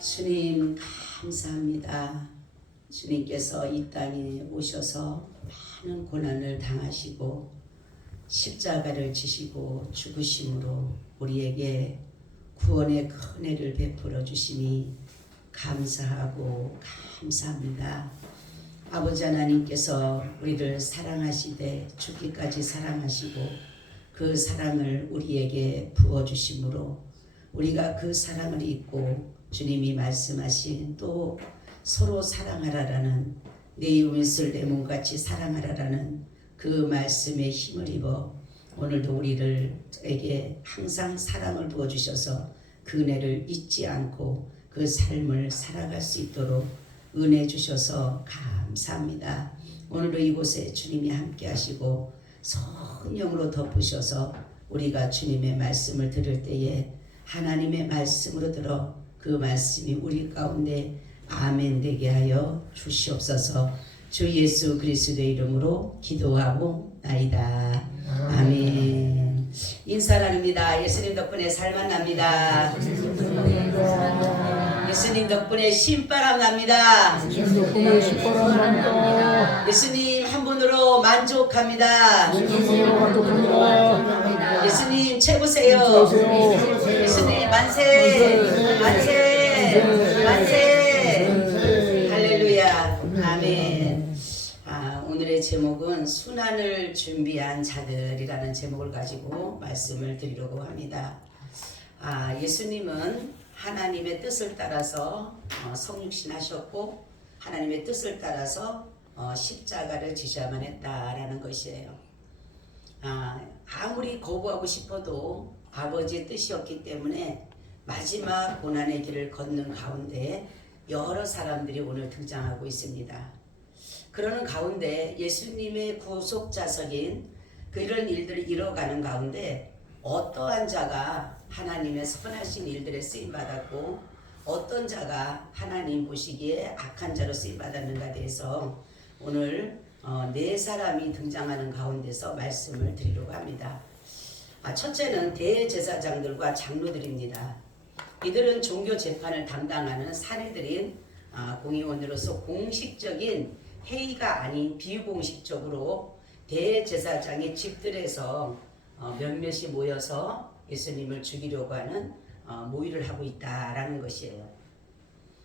주님 감사합니다. 주님께서 이 땅에 오셔서 많은 고난을 당하시고 십자가를 지시고 죽으심으로 우리에게 구원의 큰 은혜를 베풀어 주시니 감사하고 감사합니다. 아버지 하나님께서 우리를 사랑하시되 죽기까지 사랑하시고 그 사랑을 우리에게 부어주심으로 우리가 그 사랑을 잊고 주님이 말씀하신 또 서로 사랑하라라는 내 이웃을 내 몸같이 사랑하라라는 그 말씀에 힘을 입어 오늘도 우리에게 항상 사랑을 부어주셔서 그 은혜를 잊지 않고 그 삶을 살아갈 수 있도록 은혜 주셔서 감사합니다. 오늘도 이곳에 주님이 함께 하시고 성령으로 덮으셔서 우리가 주님의 말씀을 들을 때에 하나님의 말씀으로 들어 그 말씀이 우리 가운데 아멘 되게 하여 주시옵소서. 주 예수 그리스도의 이름으로 기도하고 나이다. 아멘. 인사 나눕니다. 예수님 덕분에 살만 납니다. 예수님 덕분에 신바람 납니다. 예수님 한 분으로 만족합니다. 예수님 최고세요. 예수님 만세 만세 만세. 할렐루야. 아멘. 오늘의 제목은 순환을 준비한 자들이라는 제목을 가지고 말씀을 드리려고 합니다. 예수님은 하나님의 뜻을 따라서 성육신 하셨고 하나님의 뜻을 따라서 십자가를 지셔야만 했다라는 것이에요. 아무리 거부하고 싶어도 아버지의 뜻이었기 때문에 마지막 고난의 길을 걷는 가운데 여러 사람들이 오늘 등장하고 있습니다. 그러는 가운데 예수님의 구속자석인 그런 일들을 이뤄가는 가운데 어떠한 자가 하나님의 선하신 일들에 쓰임받았고 어떤 자가 하나님 보시기에 악한 자로 쓰임받았는가에 대해서 오늘 네 사람이 등장하는 가운데서 말씀을 드리려고 합니다. 첫째는 대제사장들과 장로들입니다. 이들은 종교 재판을 담당하는 사례들인 공의원으로서 공식적인 회의가 아닌 비공식적으로 대제사장의 집들에서 몇몇이 모여서 예수님을 죽이려고 하는 모의를 하고 있다라는 것이에요.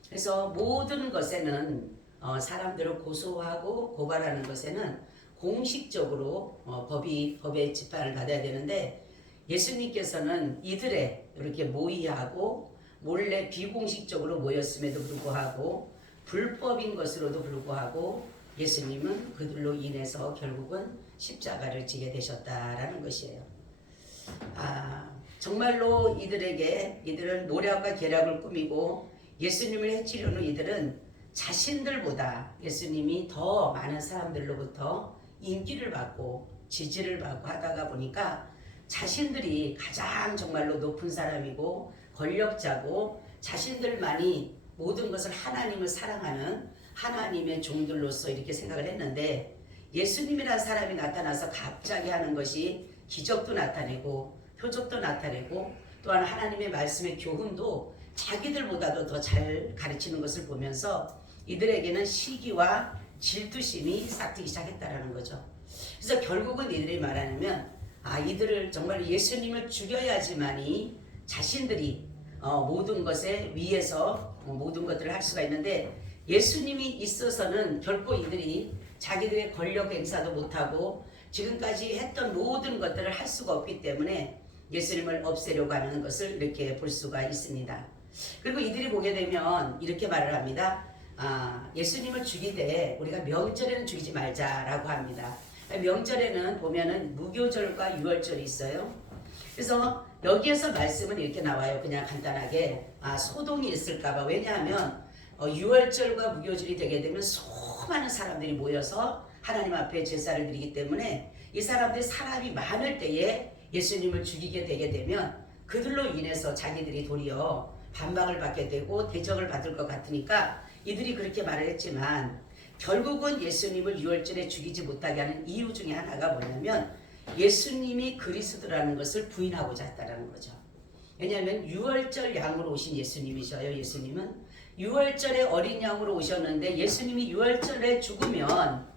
그래서 모든 것에는 사람들을 고소하고 고발하는 것에는 공식적으로 법의 재판을 받아야 되는데 예수님께서는 이들의 이렇게 모의하고 몰래 비공식적으로 모였음에도 불구하고 불법인 것으로도 불구하고 예수님은 그들로 인해서 결국은 십자가를 지게 되셨다라는 것이에요. 정말로 이들은 노략과 계략을 꾸미고 예수님을 해치려는 이들은 자신들보다 예수님이 더 많은 사람들로부터 인기를 받고 지지를 받고 하다가 보니까 자신들이 가장 정말로 높은 사람이고 권력자고 자신들만이 모든 것을 하나님을 사랑하는 하나님의 종들로서 이렇게 생각을 했는데 예수님이라는 사람이 나타나서 갑자기 하는 것이 기적도 나타내고 표적도 나타내고 또한 하나님의 말씀의 교훈도 자기들보다도 더 잘 가르치는 것을 보면서 이들에게는 시기와 질투심이 싹트기 시작했다라는 거죠. 그래서 결국은 이들이 말하면 이들을 정말 예수님을 죽여야지만이 자신들이 모든 것에 위에서 모든 것들을 할 수가 있는데, 예수님이 있어서는 결코 이들이 자기들의 권력 행사도 못하고 지금까지 했던 모든 것들을 할 수가 없기 때문에 예수님을 없애려고 하는 것을 이렇게 볼 수가 있습니다. 그리고 이들이 보게 되면 이렇게 말을 합니다. 예수님을 죽이되 우리가 명절에는 죽이지 말자라고 합니다. 명절에는 보면은 무교절과 유월절이 있어요. 그래서 여기에서 말씀은 이렇게 나와요. 그냥 간단하게 소동이 있을까봐. 왜냐하면 유월절과 무교절이 되게 되면 수많은 사람들이 모여서 하나님 앞에 제사를 드리기 때문에 이 사람들이 사람이 많을 때에 예수님을 죽이게 되게 되면 그들로 인해서 자기들이 도리어 반박을 받게 되고 대적을 받을 것 같으니까 이들이 그렇게 말을 했지만, 결국은 예수님을 유월절에 죽이지 못하게 하는 이유 중에 하나가 뭐냐면 예수님이 그리스도라는 것을 부인하고자 했다는 거죠. 왜냐하면 유월절 양으로 오신 예수님이셔요. 예수님은 유월절에 어린 양으로 오셨는데 예수님이 유월절에 죽으면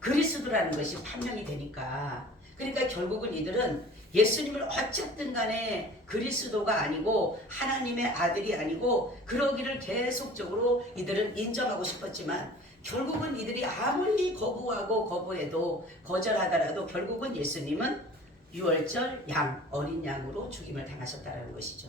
그리스도라는 것이 판명이 되니까, 그러니까 결국은 이들은 예수님을 어쨌든 간에 그리스도가 아니고 하나님의 아들이 아니고 그러기를 계속적으로 이들은 인정하고 싶었지만, 결국은 이들이 아무리 거부해도 거절하더라도 결국은 예수님은 유월절 양, 어린 양으로 죽임을 당하셨다는 것이죠.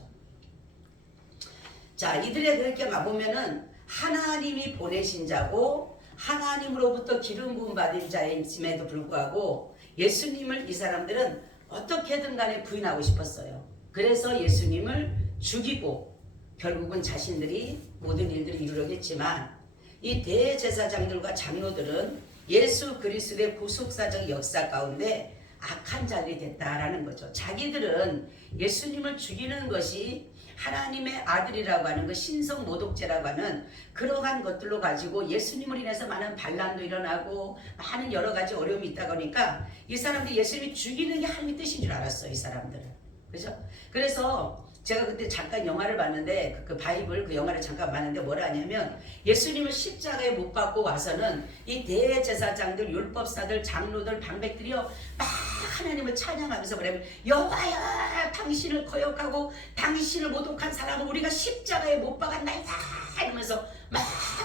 자, 이들의 그렇게 보면은 하나님이 보내신 자고 하나님으로부터 기름 부음 받은 자임에도 불구하고 예수님을 이 사람들은 어떻게든 간에 부인하고 싶었어요. 그래서 예수님을 죽이고 결국은 자신들이 모든 일들을 이루려고 했지만, 이 대제사장들과 장로들은 예수 그리스도의 구속사적 역사 가운데 악한 자들이 됐다라는 거죠. 자기들은 예수님을 죽이는 것이 하나님의 아들이라고 하는 그 신성 모독죄라고 하는 그러한 것들로 가지고 예수님을 인해서 많은 반란도 일어나고 많은 여러 가지 어려움이 있다 보니까 이 사람들이 예수님이 죽이는 게 하나님의 뜻인 줄 알았어요. 이 사람들은. 그죠? 그래서 제가 그때 잠깐 영화를 봤는데 그 바이블 그 영화를 잠깐 봤는데 뭐라 하냐면, 예수님을 십자가에 못 박고 와서는 이 대제사장들, 율법사들, 장로들, 방백들이요 막 하나님을 찬양하면서 그러면, 여호와야 당신을 거역하고 당신을 모독한 사람은 우리가 십자가에 못 박았나이다 이러면서 막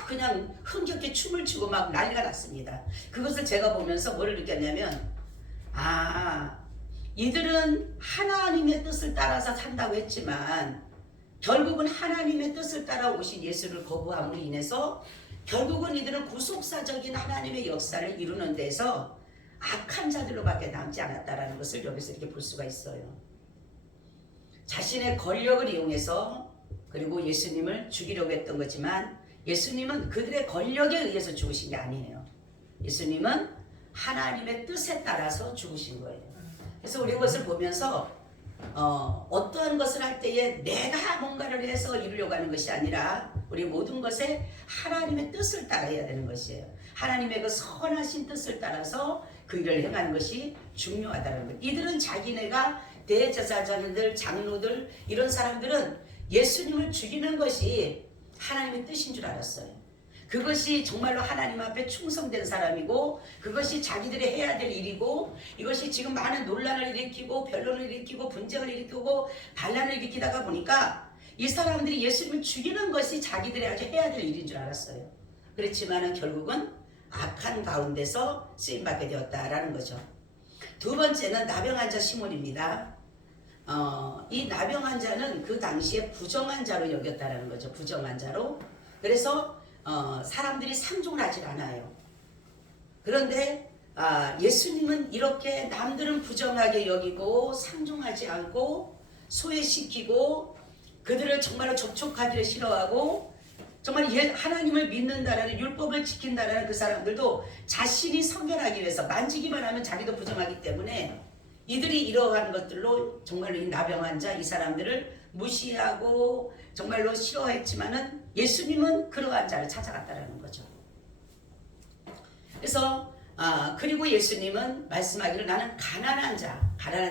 그냥 흥겹게 춤을 추고 막 난리가 났습니다. 그것을 제가 보면서 뭐를 느꼈냐면, 이들은 하나님의 뜻을 따라서 산다고 했지만 결국은 하나님의 뜻을 따라 오신 예수를 거부함으로 인해서 결국은 이들은 구속사적인 하나님의 역사를 이루는 데서 악한 자들로밖에 남지 않았다라는 것을 여기서 이렇게 볼 수가 있어요. 자신의 권력을 이용해서 그리고 예수님을 죽이려고 했던 거지만, 예수님은 그들의 권력에 의해서 죽으신 게 아니에요. 예수님은 하나님의 뜻에 따라서 죽으신 거예요. 그래서 우리 이것을 보면서 어떠한 것을 할 때에 내가 뭔가를 해서 이루려고 하는 것이 아니라 우리 모든 것에 하나님의 뜻을 따라야 되는 것이에요. 하나님의 그 선하신 뜻을 따라서 그 일을 행하는 것이 중요하다는 거예요. 이들은 자기네가 대제사장들, 장로들 이런 사람들은 예수님을 죽이는 것이 하나님의 뜻인 줄 알았어요. 그것이 정말로 하나님 앞에 충성된 사람이고 그것이 자기들이 해야 될 일이고, 이것이 지금 많은 논란을 일으키고 변론을 일으키고 분쟁을 일으키고 반란을 일으키다가 보니까 이 사람들이 예수님을 죽이는 것이 자기들이 아주 해야 될 일인 줄 알았어요. 그렇지만은 결국은 악한 가운데서 쓰임받게 되었다라는 거죠. 두 번째는 나병 환자 시몬입니다. 이 나병 환자는 그 당시에 부정한 자로 여겼다라는 거죠. 부정한 자로. 그래서 사람들이 상종을 하질 않아요. 그런데 예수님은 이렇게 남들은 부정하게 여기고 상종하지 않고 소외시키고 그들을 정말로 접촉하기를 싫어하고 정말 하나님을 믿는다라는 율법을 지킨다라는 그 사람들도 자신이 성결하기 위해서 만지기만 하면 자기도 부정하기 때문에 이들이 이러한 것들로 정말로 이 나병 환자 이 사람들을 무시하고 정말로 싫어했지만은 예수님은 그러한 자를 찾아갔다라는 거죠. 그래서 그리고 예수님은 말씀하기를 나는 가난한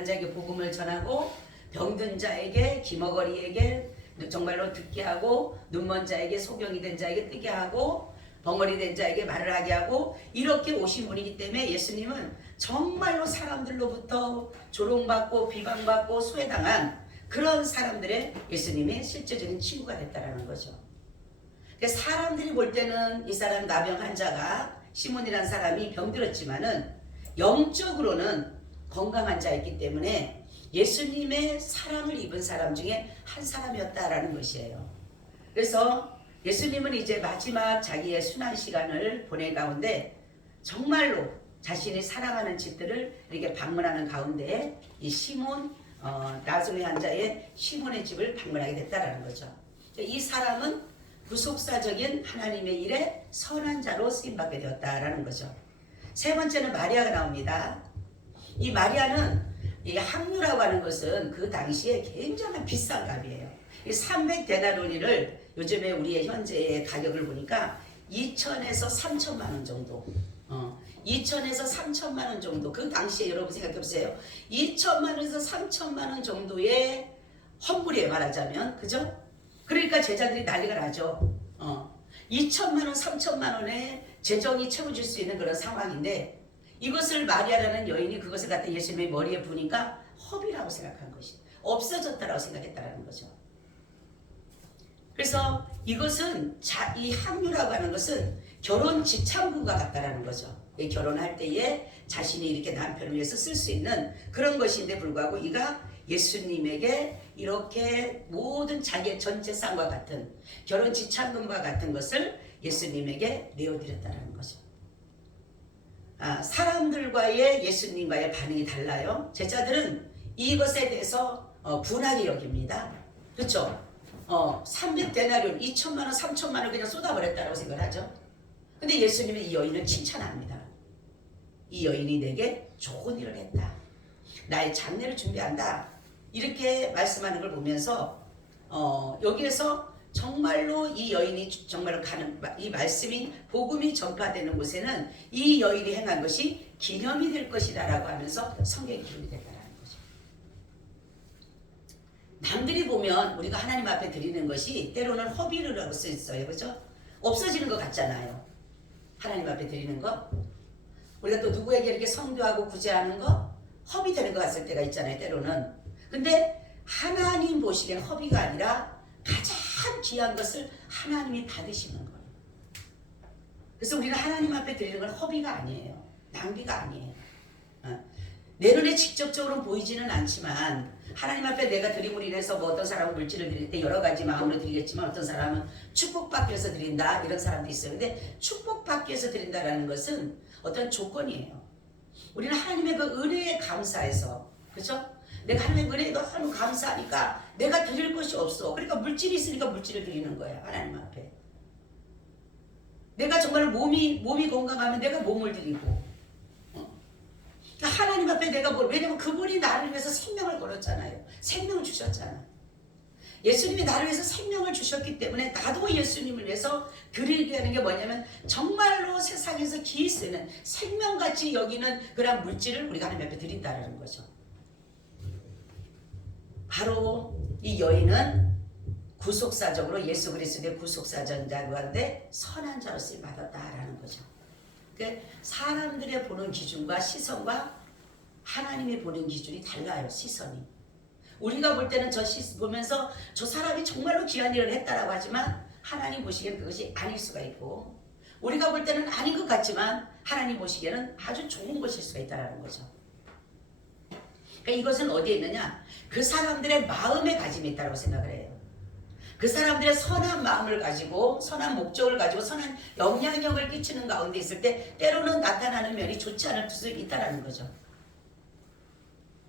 자에게 복음을 전하고 병든 자에게 기머거리에게 정말로 듣게 하고 눈먼 자에게 소경이 된 자에게 뜨게 하고 벙어리 된 자에게 말을 하게 하고 이렇게 오신 분이기 때문에 예수님은 정말로 사람들로부터 조롱받고 비방받고 소외당한 그런 사람들의 예수님의 실제적인 친구가 됐다라는 거죠. 그러니까 사람들이 볼 때는 이 사람 나병 환자가 시몬이라는 사람이 병들었지만은 영적으로는 건강한 자였기 때문에 예수님의 사랑을 입은 사람 중에 한 사람이었다라는 것이에요. 그래서 예수님은 이제 마지막 자기의 순환 시간을 보낼 가운데 정말로 자신이 사랑하는 집들을 이렇게 방문하는 가운데 이 시몬 나중에 환자의 시몬의 집을 방문하게 됐다라는 거죠. 이 사람은 구속사적인 하나님의 일에 선한 자로 쓰임받게 되었다라는 거죠. 세 번째는 마리아가 나옵니다. 이 마리아는 이 항류라고 하는 것은 그 당시에 굉장히 비싼 값이에요. 이 300데나리온을 요즘에 우리의 현재의 가격을 보니까 2천에서 3천만 원 정도. 2천에서 3천만 원 정도. 그 당시에 여러분 생각해 보세요. 2천만 원에서 3천만 원 정도의 헌물이에요, 말하자면. 그죠? 그러니까 제자들이 난리가 나죠. 2천만 원, 3천만 원에 재정이 채워질 수 있는 그런 상황인데 이것을 마리아라는 여인이 그것을 갖다 예수님의 머리에 부니까 허비라고 생각한 것이 없어졌다라고 생각했다라는 거죠. 그래서 이것은 이 항류라고 하는 것은 결혼 지참금과 같다라는 거죠. 결혼할 때에 자신이 이렇게 남편을 위해서 쓸 수 있는 그런 것인데 불구하고 이가 예수님에게 이렇게 모든 자기의 전 재산과 같은 결혼 지참금과 같은 것을 예수님에게 내어드렸다는 거죠. 사람들과의 예수님과의 반응이 달라요. 제자들은 이것에 대해서 분하게 여깁니다. 그렇죠? 300데나리온, 2천만 원, 3천만 원 그냥 쏟아버렸다고 생각을 하죠. 근데 예수님은 이 여인을 칭찬합니다. 이 여인이 내게 좋은 일을 했다. 나의 장례를 준비한다. 이렇게 말씀하는 걸 보면서 여기에서 정말로 이 여인이 정말로 가는 이 말씀이 복음이 전파되는 곳에는 이 여인이 행한 것이 기념이 될 것이다라고 하면서 성경이 기록이 됐다라는 거죠. 남들이 보면 우리가 하나님 앞에 드리는 것이 때로는 허비라고 써 있어요, 그렇죠? 없어지는 것 같잖아요. 하나님 앞에 드리는 거. 우리가 또 누구에게 이렇게 성도하고 구제하는 거 허비되는 것 같을 때가 있잖아요, 때로는. 근데 하나님 보시기엔 허비가 아니라 가장 귀한 것을 하나님이 받으시는 거예요. 그래서 우리는 하나님 앞에 드리는 건 허비가 아니에요. 낭비가 아니에요. 내 눈에 직접적으로 보이지는 않지만 하나님 앞에 내가 드림으로 인해서 뭐 어떤 사람은 물질을 드릴 때 여러 가지 마음으로 드리겠지만 어떤 사람은 축복받기 위해서 드린다 이런 사람도 있어요. 근데 축복받기 위해서 드린다라는 것은 어떤 조건이에요. 우리는 하나님의 그 은혜에 감사해서, 그렇죠? 내가 하나님의 은혜에 너무 감사하니까 내가 드릴 것이 없어. 그러니까 물질이 있으니까 물질을 드리는 거예요. 하나님 앞에. 내가 정말 몸이 건강하면 내가 몸을 드리고 하나님 앞에 내가 왜냐면 그분이 나를 위해서 생명을 걸었잖아요. 생명을 주셨잖아. 예수님이 나를 위해서 생명을 주셨기 때문에 나도 예수님을 위해서 드리게 하는 게 뭐냐면 정말로 세상에서 기이 쓰는 생명같이 여기는 그런 물질을 우리가 하나님 앞에 드린다는 거죠. 바로 이 여인은 구속사적으로 예수 그리스도의 구속사자라고 하는데 선한 자로 쓰임 받았다라는 거죠. 그러니까 사람들의 보는 기준과 시선과 하나님이 보는 기준이 달라요. 시선이. 우리가 볼 때는 보면서 저 사람이 정말로 귀한 일을 했다라고 하지만 하나님 보시기에는 그것이 아닐 수가 있고 우리가 볼 때는 아닌 것 같지만 하나님 보시기에는 아주 좋은 것일 수가 있다는 거죠. 그러니까 이것은 어디에 있느냐? 그 사람들의 마음에 가짐이 있다고 생각을 해요. 그 사람들의 선한 마음을 가지고 선한 목적을 가지고 선한 영향력을 끼치는 가운데 있을 때 때로는 나타나는 면이 좋지 않을 수 있다는 거죠.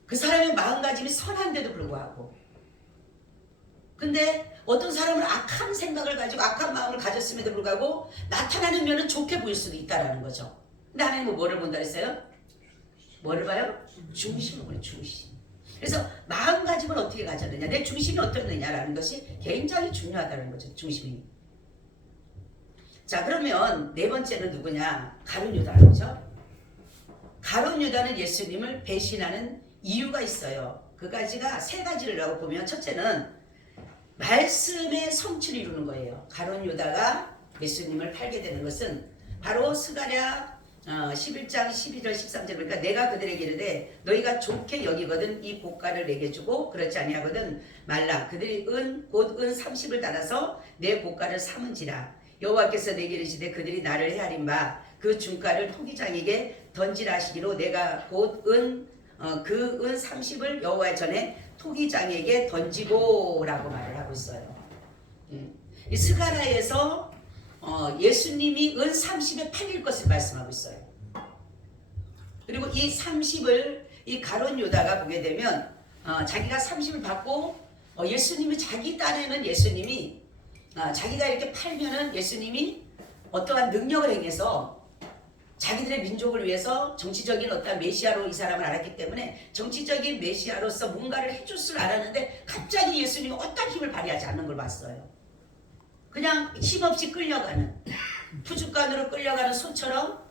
그 사람의 마음가짐이 선한데도 불구하고 근데 어떤 사람은 악한 생각을 가지고 악한 마음을 가졌음에도 불구하고 나타나는 면은 좋게 보일 수도 있다는 거죠. 근데 하나님은 뭐를 본다 했어요? 뭐를 봐요? 중심을 보는 중심. 그래서 마음가짐을 어떻게 가졌느냐, 내 중심이 어떻느냐라는 것이 굉장히 중요하다는 거죠. 중심이. 자, 그러면 네 번째는 누구냐? 가룟 유다죠. 가룟 유다는 예수님을 배신하는 이유가 있어요. 그 가지가 세 가지라고 보면 첫째는 말씀의 성취를 이루는 거예요. 가룟 유다가 예수님을 팔게 되는 것은 바로 스가랴 11장 12절 13절 그러니까 내가 그들에게 이르되 너희가 좋게 여기거든 이 고가를 내게 주고 그렇지 아니하거든 말라. 그들이 곧 은 30을 달아서 내 고가를 삼은지라. 여호와께서 내게 이르시되 그들이 나를 헤아린 바 그 중가를 토기장에게 던지라 하시기로 내가 곧 그 은 30을 여호와 전에 토기장에게 던지고 라고 말을 하고 있어요. 이 스가랴에서 예수님이 은 30에 팔릴 것을 말씀하고 있어요. 그리고 이 30을 이 가룟 유다가 보게 되면 자기가 30을 받고 예수님이 자기 딴에는 예수님이 자기가 이렇게 팔면은 예수님이 어떠한 능력을 행해서 자기들의 민족을 위해서 정치적인 어떤 메시아로 이 사람을 알았기 때문에 정치적인 메시아로서 뭔가를 해줄 줄 알았는데 갑자기 예수님이 어떤 힘을 발휘하지 않는 걸 봤어요. 그냥 힘없이 끌려가는 푸주간으로 끌려가는 소처럼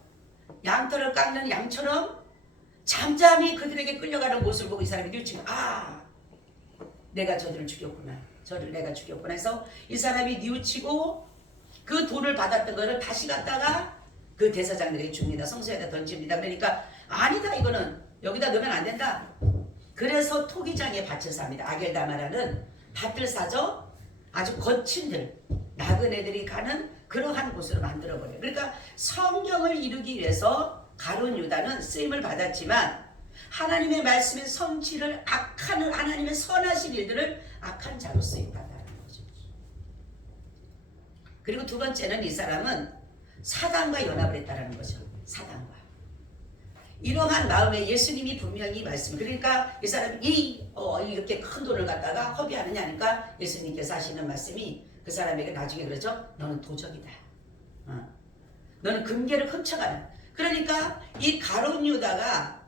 양털을 깎는 양처럼 잠잠히 그들에게 끌려가는 모습을 보고 이 사람이 뉘우치고 내가 저들을 죽였구나. 저를 내가 죽였구나 해서 이 사람이 뉘우치고 그 돈을 받았던 거를 다시 갖다가 그 대사장들에게 줍니다. 성소에다 던집니다. 그러니까 아니다 이거는 여기다 넣으면 안 된다. 그래서 토기장에 밭을 삽니다. 아겔다마라는 밭을 사죠. 아주 거친들 나그네들이 가는 그러한 곳으로 만들어버려요. 그러니까 성경을 이루기 위해서 가룟 유다는 쓰임을 받았지만 하나님의 말씀의 성취를 악하는 하나님의 선하신 일들을 악한 자로 쓰임받았다는 거죠. 그리고 두 번째는 이 사람은 사단과 연합을 했다는 거죠. 사단과. 이러한 마음에 예수님이 분명히 말씀 그러니까 이 사람이 이렇게 큰 돈을 갖다가 허비하느냐 하니까 예수님께서 하시는 말씀이 그 사람에게 나중에 그러죠. 너는 도적이다. 너는 금괴를 훔쳐가는. 그러니까 이 가룟 유다가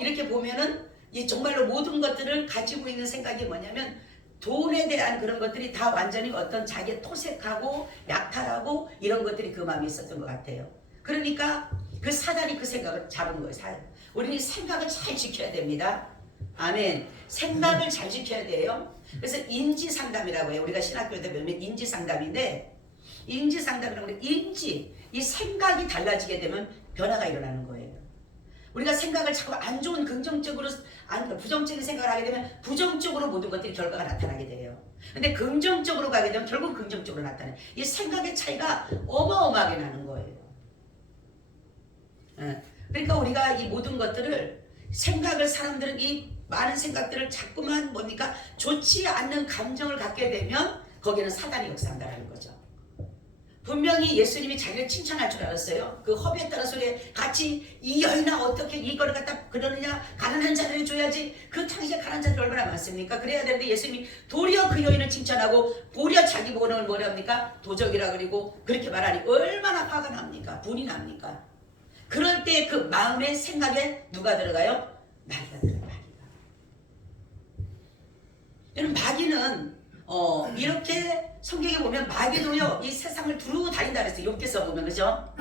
이렇게 보면은 이 정말로 모든 것들을 가지고 있는 생각이 뭐냐면 돈에 대한 그런 것들이 다 완전히 어떤 자기의 토색하고 약탈하고 이런 것들이 그 마음에 있었던 것 같아요. 그러니까 그 사단이 그 생각을 잡은 거예요. 우리는 생각을 잘 지켜야 됩니다. 아멘. 생각을 잘 지켜야 돼요. 그래서 인지상담이라고 해요. 우리가 신학교에 배우면 인지상담인데 인지상담이라고 인지 이 생각이 달라지게 되면 변화가 일어나는 거예요. 우리가 생각을 자꾸 안 좋은 긍정적으로 부정적인 생각을 하게 되면 부정적으로 모든 것들이 결과가 나타나게 돼요. 근데 긍정적으로 가게 되면 결국 긍정적으로 나타나요. 이 생각의 차이가 어마어마하게 나는 거예요. 그러니까 우리가 이 모든 것들을 사람들은 이 많은 생각들을 자꾸만 뭡니까 좋지 않는 감정을 갖게 되면 거기는 사단이 역사한다는 거죠. 분명히 예수님이 자기를 칭찬할 줄 알았어요. 그 허비했다는 소리에 같이 이 여인아 어떻게 이거를 갖다 그러느냐 가난한 자들을 줘야지. 그 당시에 가난한 자들이 얼마나 많습니까? 그래야 되는데 예수님이 도리어 그 여인을 칭찬하고 도리어 자기 본능을 뭐랍니까? 도적이라 그리고 그렇게 말하니 얼마나 화가 납니까? 분이 납니까? 그럴 때 그 마음의 생각에 누가 들어가요? 마귀가 들어가요. 여러분 마귀는 이렇게 성경에 보면 마귀도요 이 세상을 두루 다닌다 그랬어요. 욥기서 보면 그죠?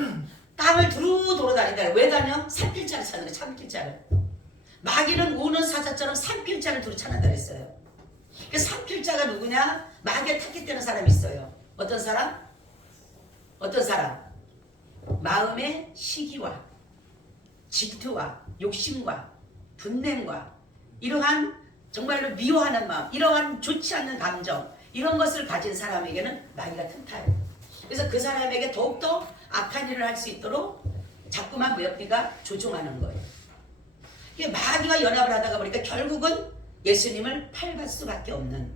땅을 두루 돌아다닌다. 왜 다녀? 산길자를 찾는 거예요. 산길자를. 마귀는 우는 사자처럼 산길자를 두루 찾는다 그랬어요. 그 산길자가 누구냐? 마귀에 탁깃되는 사람이 있어요. 어떤 사람? 어떤 사람? 마음의 시기와 질투와 욕심과 분냄과 이러한 정말로 미워하는 마음, 이러한 좋지 않는 감정 이런 것을 가진 사람에게는 마귀가 틈타요. 그래서 그 사람에게 더욱더 악한 일을 할 수 있도록 자꾸만 무협비가 조종하는 거예요. 마귀와 연합을 하다가 보니까 결국은 예수님을 팔갈 수밖에 없는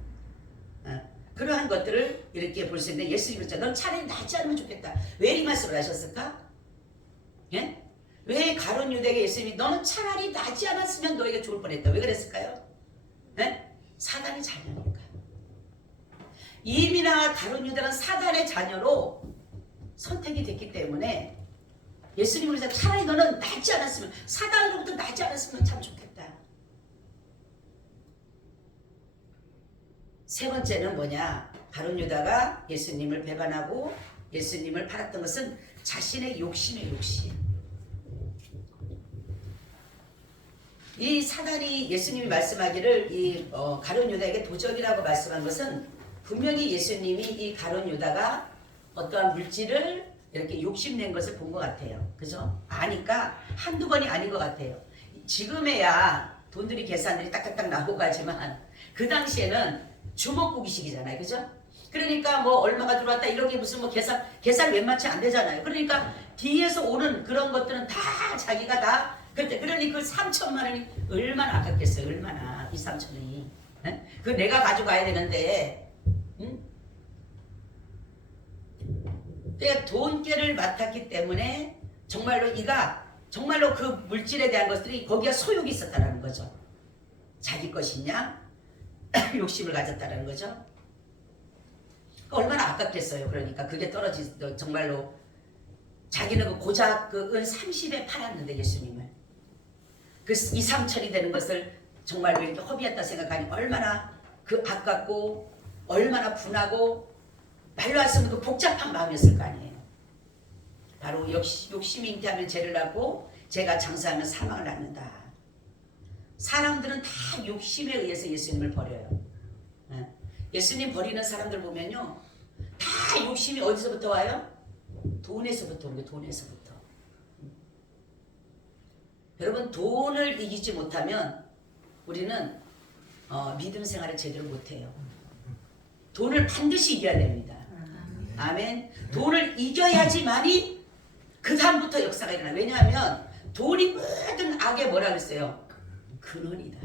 그러한 것들을 이렇게 볼 수 있는데 예수님이 넌 차라리 낫지 않으면 좋겠다. 왜 이 말씀을 하셨을까? 예? 왜 가룟 유다에게 예수님이 너는 차라리 나지 않았으면 너에게 좋을 뻔했다. 왜 그랬을까요? 네? 사단의 자녀니까. 이미나 가룟 유다는 사단의 자녀로 선택이 됐기 때문에 예수님을 위해서 차라리 너는 나지 않았으면 사단으로부터 나지 않았으면 참 좋겠다. 세 번째는 뭐냐? 가룟 유다가 예수님을 배반하고 예수님을 팔았던 것은 자신의 욕심의 욕심. 이 사단이 예수님이 말씀하기를 이 가룟 유다에게 도적이라고 말씀한 것은 분명히 예수님이 이 가룟 유다가 어떠한 물질을 이렇게 욕심낸 것을 본 것 같아요. 그죠? 아니까 한두 번이 아닌 것 같아요. 지금에야 돈들이 계산들이 딱딱딱 나오고 가지만 그 당시에는 주먹구기식이잖아요. 그죠? 그러니까 뭐 얼마가 들어왔다 이런 게 무슨 뭐 계산 웬만치 안 되잖아요. 그러니까 뒤에서 오는 그런 것들은 다 자기가 다 그때 그러니 그 3천만 원이 얼마나 아깝겠어요. 얼마나 이 3천원이 그 내가 가져가야 되는데 응? 그러니까 돈깨를 맡았기 때문에 정말로 이가 정말로 그 물질에 대한 것들이 거기에 소욕이 있었다는 거죠. 자기 것이냐 욕심을 가졌다는 거죠. 얼마나 아깝겠어요. 그러니까 그게 떨어지 정말로 자기는 그 고작 그 은 30에 팔았는데 예수님을 그 2, 3천이 되는 것을 정말로 이렇게 허비했다 생각하니 얼마나 그 아깝고 얼마나 분하고 말로 할 수 없는 그 복잡한 마음이었을 거 아니에요. 바로 욕심이 잉태하면 죄를 낳고 죄가 장사하면 사망을 낳는다. 사람들은 다 욕심에 의해서 예수님을 버려요. 예수님 버리는 사람들 보면요. 다 욕심이 어디서부터 와요? 돈에서부터 오는 거예요. 돈에서부터. 여러분 돈을 이기지 못하면 우리는 믿음 생활을 제대로 못해요. 돈을 반드시 이겨야 됩니다. 아멘. 돈을 이겨야지만이 그 다음부터 역사가 일어나. 왜냐하면 돈이 모든 악의 뭐라 그랬어요? 근원이다.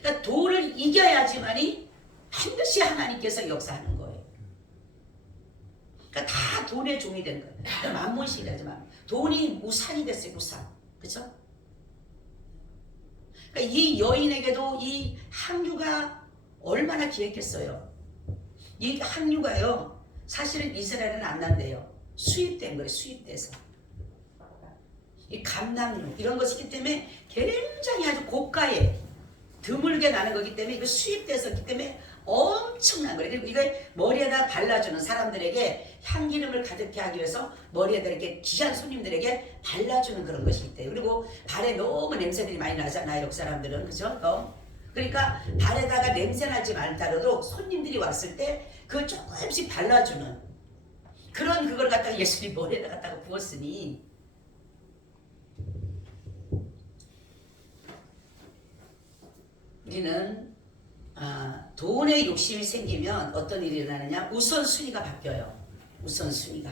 그러니까 돈을 이겨야지만이 반드시 하나님께서 역사하는 거예요. 그러니까 다 돈의 종이 된 거예요. 그러니까 만몬신이라지만 돈이 무산이 됐어요. 무산. 그렇죠? 그러니까 이 여인에게도 이 항유가 얼마나 기획했어요. 이 항유가요. 사실은 이스라엘은 안 난대요. 수입된 거예요. 수입돼서. 이 감남유 이런 것이기 때문에 굉장히 아주 고가에 드물게 나는 거기 때문에 이거 수입돼서 있기 때문에 엄청난 거예요. 그리고 이걸 머리에다 발라주는 사람들에게 향기름을 가득히 하기 위해서 머리에다 이렇게 귀한 손님들에게 발라주는 그런 것이 있대요. 그리고 발에 너무 냄새들이 많이 나잖아요. 그 사람들은. 그죠? 그러니까 발에다가 냄새 나지 말다라도 손님들이 왔을 때 그걸 조금씩 발라주는 그런 그걸 갖다가 예수님 머리에다 갖다가 부었으니 우리는 돈에 욕심이 생기면 어떤 일이 일어나느냐? 우선순위가 바뀌어요. 우선순위가.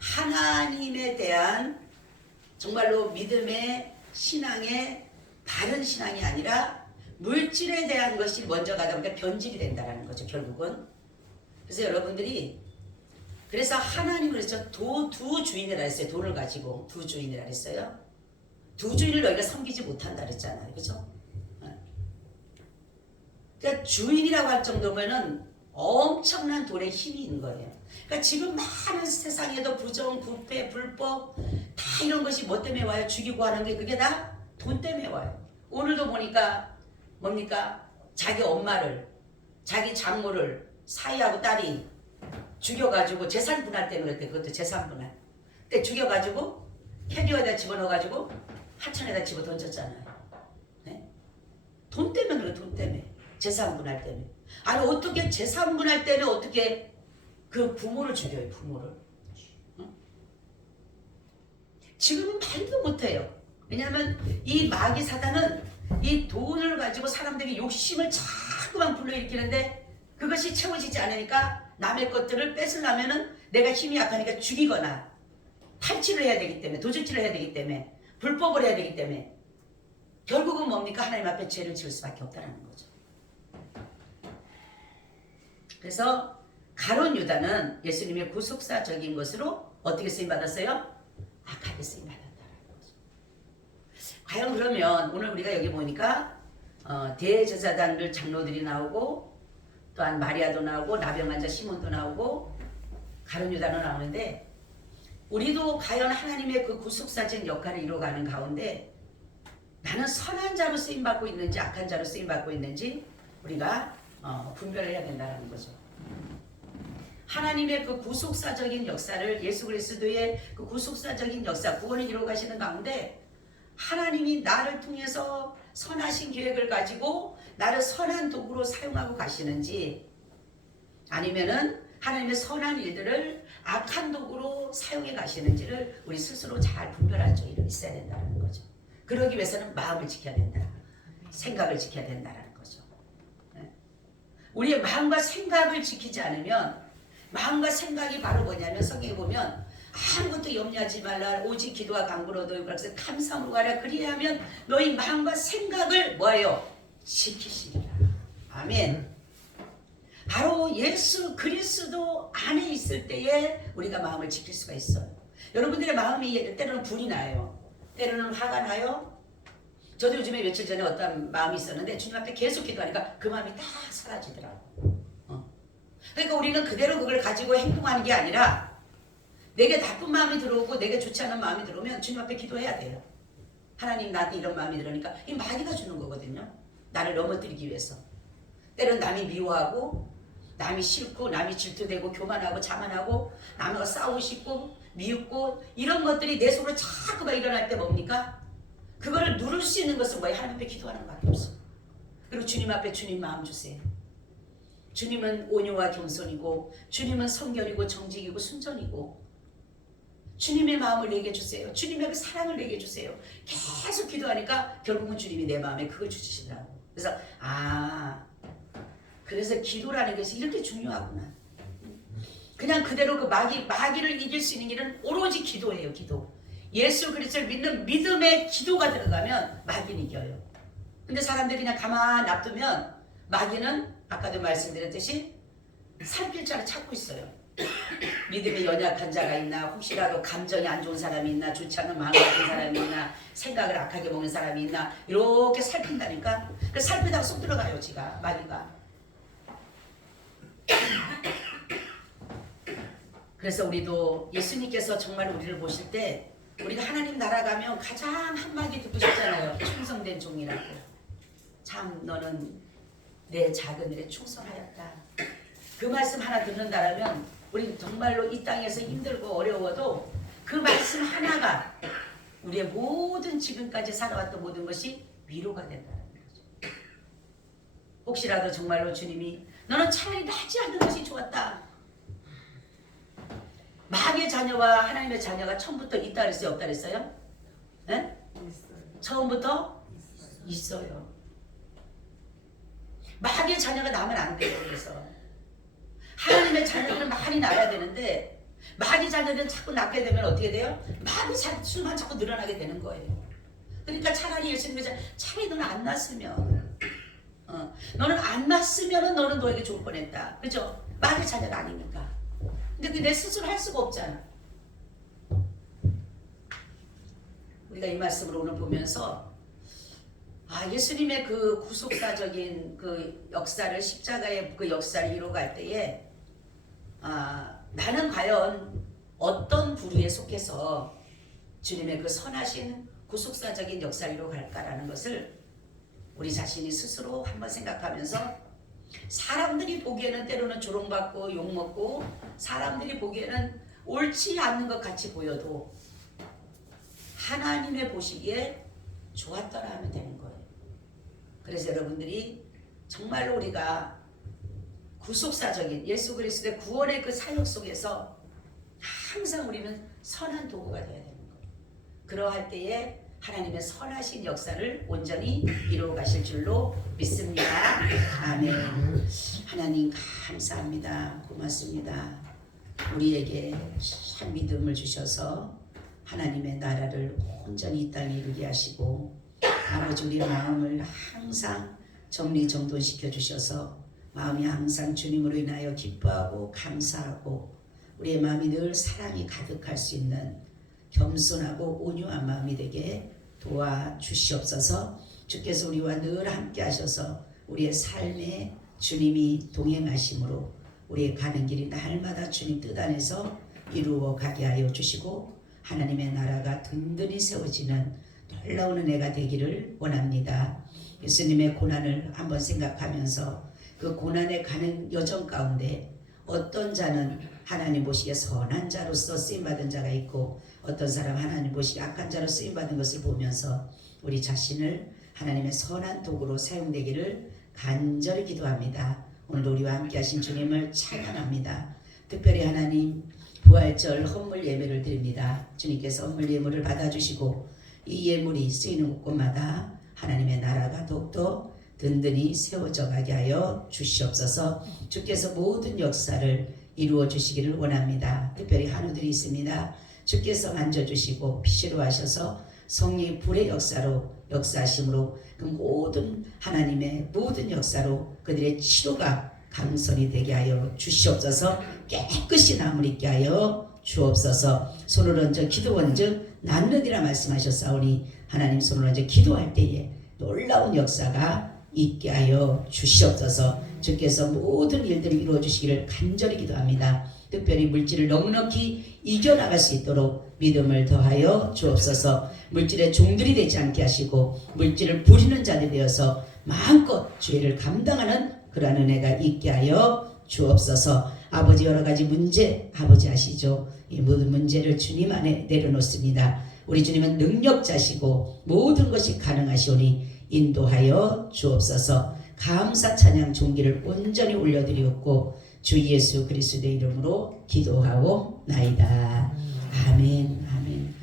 하나님에 대한 정말로 믿음의 신앙의 바른 신앙이 아니라 물질에 대한 것이 먼저 가다 보니까 변질이 된다는 거죠. 결국은. 그래서 여러분들이 그래서 하나님을 그래서 두 주인이라 했어요. 돈을 가지고 두 주인이라 했어요. 두 주인을 너희가 섬기지 못한다 그랬잖아요. 그렇죠? 그러니까 주인이라고 할 정도면은 엄청난 돈의 힘이 있는 거예요. 그러니까 지금 많은 세상에도 부정, 부패, 불법 다 이런 것이 뭐 때문에 와요? 죽이고 하는 게 그게 다 돈 때문에 와요. 오늘도 보니까 뭡니까? 자기 엄마를 자기 장모를 사위하고 딸이 죽여가지고 재산 분할 때문에 그랬대. 그것도 재산 분할. 그때 죽여가지고 캐리어에다 집어넣어가지고 하천에다 집어 던졌잖아요. 네? 돈 때문에 그래. 돈 때문에. 재산 분할 때문에. 아니 어떻게 재산 분할 때문에 어떻게 그 부모를 죽여요. 부모를. 응? 지금은 말도 못해요. 왜냐하면 이 마귀 사단은 이 돈을 가지고 사람들이 욕심을 자꾸만 불러일으키는데 그것이 채워지지 않으니까 남의 것들을 뺏으려면은 내가 힘이 약하니까 죽이거나 탈취를 해야 되기 때문에 도둑질을 해야 되기 때문에 불법을 해야 되기 때문에 결국은 뭡니까? 하나님 앞에 죄를 지을 수밖에 없다는 거죠. 그래서 가룟 유다는 예수님의 구속사적인 것으로 어떻게 쓰임받았어요? 악하게 쓰임받았다는 거죠. 과연 그러면 오늘 우리가 여기 보니까 대제사장들 장로들이 나오고 또한 마리아도 나오고 나병환자 시몬도 나오고 가룟 유다도 나오는데 우리도 과연 하나님의 그 구속사적인 역할을 이루어가는 가운데 나는 선한 자로 쓰임받고 있는지 악한 자로 쓰임받고 있는지 우리가 분별을 해야 된다는 거죠. 하나님의 그 구속사적인 역사를 예수 그리스도의 그 구속사적인 역사 구원을 이루어 가시는 가운데 하나님이 나를 통해서 선하신 계획을 가지고 나를 선한 도구로 사용하고 가시는지, 아니면은 하나님의 선한 일들을 악한 도구로 사용해 가시는지를 우리 스스로 잘 분별할 줄 있어야 된다는 거죠. 그러기 위해서는 마음을 지켜야 된다. 생각을 지켜야 된다는 거죠. 우리의 마음과 생각을 지키지 않으면, 마음과 생각이 바로 뭐냐면 성경에 보면 아무것도 염려하지 말라 오직 기도와 간구로 너희 그래서 감사함으로 가라 그리하면 너희 마음과 생각을 뭐예요? 지키시리라. 아멘. 바로 예수 그리스도 안에 있을 때에 우리가 마음을 지킬 수가 있어요. 여러분들의 마음이 때로는 불이 나요. 때로는 화가 나요. 저도 요즘에 며칠 전에 어떤 마음이 있었는데 주님 앞에 계속 기도하니까 그 마음이 다 사라지더라고. 그러니까 우리는 그대로 그걸 가지고 행동하는 게 아니라 내게 나쁜 마음이 들어오고 내게 좋지 않은 마음이 들어오면 주님 앞에 기도해야 돼요. 하나님 나한테 이런 마음이 들으니까 이 마귀가 주는 거거든요. 나를 넘어뜨리기 위해서. 때로는 남이 미워하고 남이 싫고 남이 질투되고 교만하고 자만하고 남과 싸우고 싶고 미웃고 이런 것들이 내 속으로 자꾸 막 일어날 때 뭡니까? 그거를 누를 수 있는 것은 뭐예요? 하나님 앞에 기도하는 것밖에 없어요. 그리고 주님 앞에 주님 마음 주세요. 주님은 온유와 겸손이고 주님은 성결이고 정직이고 순전이고 주님의 마음을 내게 주세요. 주님의 그 사랑을 내게 주세요. 계속 기도하니까 결국은 주님이 내 마음에 그걸 주시더라고. 그래서 그래서 기도라는 것이 이렇게 중요하구나. 그냥 그대로 그 마귀를 이길 수 있는 길은 오로지 기도예요. 기도. 예수 그리스도를 믿는 믿음의 기도가 들어가면 마귀는 이겨요. 근데 사람들이 그냥 가만 놔두면 마귀는 아까도 말씀드렸듯이 살필 자를 찾고 있어요. 믿음이 연약한 자가 있나, 혹시라도 감정이 안 좋은 사람이 있나, 좋지 않은 마음 같은 사람이 있나, 생각을 악하게 먹는 사람이 있나, 이렇게 살핀다니까. 그 살피다가 쏙 들어가요, 지가 마귀가. 그래서 우리도 예수님께서 정말 우리를 보실 때 우리가 하나님 나라 가면 가장 한마디 듣고 싶잖아요. 충성된 종이라고. 참 너는 내 작은 일에 충성하였다. 그 말씀 하나 듣는다라면 우리 정말로 이 땅에서 힘들고 어려워도 그 말씀 하나가 우리의 모든 지금까지 살아왔던 모든 것이 위로가 된다는 거죠. 혹시라도 정말로 주님이 너는 차라리 나지 않는 것이 좋았다. 마귀의 자녀와 하나님의 자녀가 처음부터 있다 그랬어요? 없다 그랬어요? 네? 처음부터 있어요. 마귀의 자녀가 나면 안 돼요. 그래서 하나님의 자녀들은 많이 낳아야 되는데 마귀 자녀들은 자꾸 낳게 되면 어떻게 돼요? 마귀 수만 자꾸 늘어나게 되는 거예요. 그러니까 차라리 예수님이 차라리 너는 안 낳았으면 너는 안 낳았으면 너는 너에게 좋을 뻔했다. 그죠? 마귀 자녀가 아니니까. 근데 그게 내 스스로 할 수가 없잖아. 우리가 이 말씀을 오늘 보면서 예수님의 그 구속사적인 그 역사를 십자가의 그 역사를 이루어갈 때에 나는 과연 어떤 부류에 속해서 주님의 그 선하신 구속사적인 역사를 이루어갈까라는 것을 우리 자신이 스스로 한번 생각하면서 사람들이 보기에는 때로는 조롱받고 욕먹고 사람들이 보기에는 옳지 않는 것 같이 보여도 하나님의 보시기에 좋았더라 하면 되는 거예요. 그래서 여러분들이 정말로 우리가 구속사적인 예수 그리스도의 구원의 그 사역 속에서 항상 우리는 선한 도구가 되어야 되는 거예요. 그러할 때에 하나님의 선하신 역사를 온전히 이루어 가실 줄로 믿습니다. 아멘. 하나님 감사합니다. 고맙습니다. 우리에게 참 믿음을 주셔서 하나님의 나라를 온전히 이 땅에 이루게 하시고 아버지 우리의 마음을 항상 정리정돈시켜 주셔서 마음이 항상 주님으로 인하여 기뻐하고 감사하고 우리의 마음이 늘 사랑이 가득할 수 있는 겸손하고 온유한 마음이 되게 도와주시옵소서. 주께서 우리와 늘 함께 하셔서 우리의 삶에 주님이 동행하심으로 우리의 가는 길이 날마다 주님 뜻 안에서 이루어 가게 하여 주시고 하나님의 나라가 든든히 세워지는 놀라운 은혜가 되기를 원합니다. 예수님의 고난을 한번 생각하면서 그 고난에 가는 여정 가운데 어떤 자는 하나님 보시기에 선한 자로서 쓰임받은 자가 있고 어떤 사람 하나님 보시기에 악한 자로 쓰임받은 것을 보면서 우리 자신을 하나님의 선한 도구로 사용되기를 간절히 기도합니다. 오늘 우리와 함께 하신 주님을 찬양합니다. 특별히 하나님 부활절 헌물 예배를 드립니다. 주님께서 헌물 예물을 받아주시고 이 예물이 쓰이는 곳곳마다 하나님의 나라가 더욱더 든든히 세워져 가게 하여 주시옵소서. 주께서 모든 역사를 이루어 주시기를 원합니다. 특별히 한우들이 있습니다. 주께서 만져주시고 피시로 하셔서 성령의 불의 역사로 역사하심으로 그 모든 하나님의 모든 역사로 그들의 치료가 강선이 되게 하여 주시옵소서. 깨끗이 남을 있게 하여 주옵소서. 손을 얹어 기도원즉 낫느니라 말씀하셨사오니 하나님 손을 얹어 기도할 때에 놀라운 역사가 있게 하여 주시옵소서. 주께서 모든 일들을 이루어 주시기를 간절히 기도합니다. 특별히 물질을 넉넉히 이겨나갈 수 있도록 믿음을 더하여 주옵소서. 물질의 종들이 되지 않게 하시고 물질을 부리는 자들이 되어서 마음껏 죄를 감당하는 그러한 은혜가 있게 하여 주옵소서. 아버지 여러 가지 문제 아버지 아시죠? 이 모든 문제를 주님 안에 내려놓습니다. 우리 주님은 능력자시고 모든 것이 가능하시오니 인도하여 주옵소서. 감사 찬양 존귀를 온전히 올려드리옵고 주 예수 그리스도의 이름으로 기도하고 나이다. 아멘. 아멘.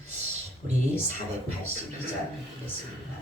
우리 482장 읽겠습니다.